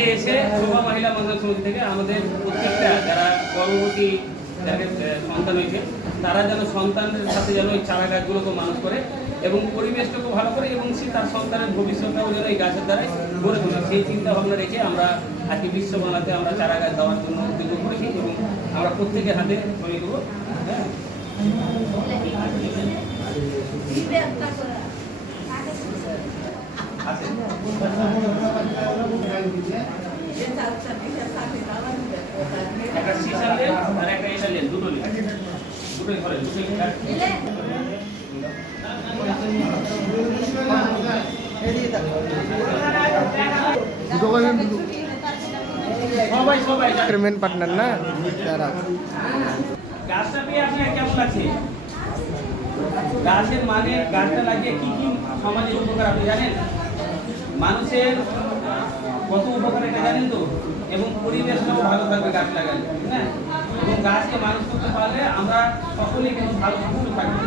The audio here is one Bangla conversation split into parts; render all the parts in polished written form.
এসে শোভা মহিলা বন্ধন সমিতি থেকে আমাদের প্রত্যেকটা যারা গর্ভবতী যাদের সন্তান হয়েছে তারা যেন সন্তানের সাথে যেন ওই চারা গাছগুলোকে মানুষ করে এবং পরিবেশটাকে ভালো করে এবং সে তার সন্তানের ভবিষ্যৎটাও যেন এই গাছের দ্বারাই গড়ে তোলে সেই চিন্তা ভাবনা রেখে আমরা আজকে বিশ্ব বাংলাতে আমরা চারা গাছ দেওয়ার জন্য উদ্যোগ করেছি এবং আমরা প্রত্যেকের হাতে তৈরি দেবো। হ্যাঁ, একটা সিসা লেন আর একটা এটা লেন, দুটোই ঘরে দুটোই সবাই সবাই মেন পার্টনার না তারা। গাছটা পেয়ে আপনার কেমন লাগছে? গাছের মানে গাছটা লাগিয়ে কি কি সমাজের উপকার আপনি জানেন? মানুষের কত উপকার এটা জানেন তো? এবং পরিবেশটাও ভালো থাকবে গাছ লাগালে, হ্যাঁ। এবং গাছকে মানুষ করতে পারলে আমরা সকলেই কিন্তু ভালো সুস্থ থাকবো।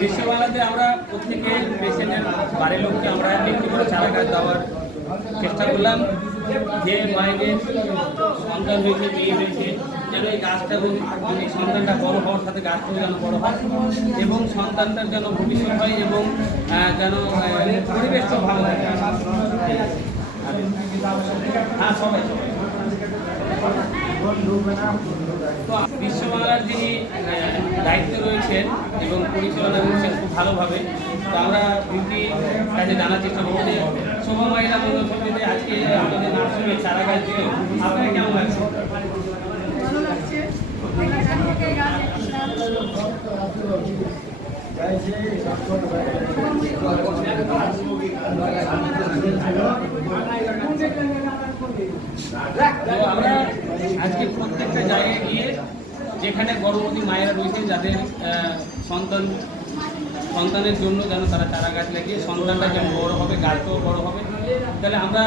বিশ্ববাংলাতে আমরা প্রত্যেকের পেশেন্টের বাড়ির লোককে আমরা একটি করে চারা গাছ দেওয়ার চেষ্টা করলাম যে মায়েদের সন্তান হয়েছে, মেয়ে হয়েছে, যেন এই গাছটা এই সন্তানটা বড় হওয়ার সাথে গাছটাও যেন বড় হয় এবং সন্তানটার যেন ভবিষ্যৎ হয় এবং যেন পরিবেশটাও ভালো থাকে। হ্যাঁ, সবাই সবাই তো বিশ্ব বাংলার যিনি দায়িত্বে রয়েছেন এবং পরিচালনা করছেন খুব ভালোভাবে, তো আমরা দিদি কাছে জানার চেষ্টা করবো যে শোভা মহিলা বন্ধন সমিতিতে আজকে আমাদের নার্সিংয়ে চারা গাছ দিল, আপনার কেমন লাগছে? ভালো লাগছে। আমরা আজকে প্রত্যেকটা জায়গায় গিয়ে যেখানে গর্ভবতী মায়েরা রয়েছে যাদের সন্তানের জন্য যেন তারা চারা গাছ লাগিয়ে সন্তানটা যেমন বড় হবে, গাছটাও বড় হবে, তাহলে আমরা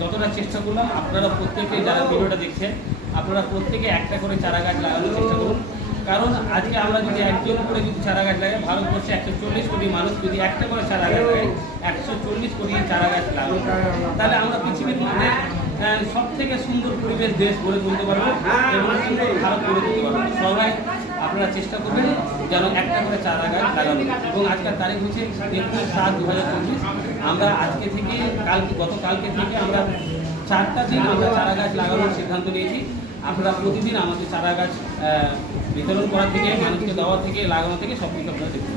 যতটা চেষ্টা করলাম আপনারা প্রত্যেকে যারা ভিডিওটা দেখছেন আপনারা প্রত্যেকে একটা করে চারা গাছ লাগানোর চেষ্টা করুন। কারণ আজকে আমরা যদি একজন করে যদি চারা গাছ লাগাই, ভারতবর্ষে 140 কোটি মানুষ যদি একটা করে চারা গাছ লাগায়, 140 কোটি চারা গাছ লাগাবো, তাহলে আমরা পৃথিবীর মধ্যে সব থেকে সুন্দর পরিবেশ দেশ গড়ে তুলতে পারবো এবং সুন্দর ভারত গড়ে তুলতে পারবো। সবাই আপনারা চেষ্টা করবেন যেন একটা করে চারা গাছ লাগানো এবং আজকের তারিখ হচ্ছে 21/7/2024। আমরা আজকে থেকে গতকালকে থেকে আমরা 4টা দিন আমরা চারা গাছ লাগানোর সিদ্ধান্ত নিয়েছি। আপনারা প্রতিদিন আমাদের চারা গাছ বিতরণ করা থেকে, মানুষকে দেওয়া থেকে, লাগানো থেকে সব কিছু আপনারা দেখুন।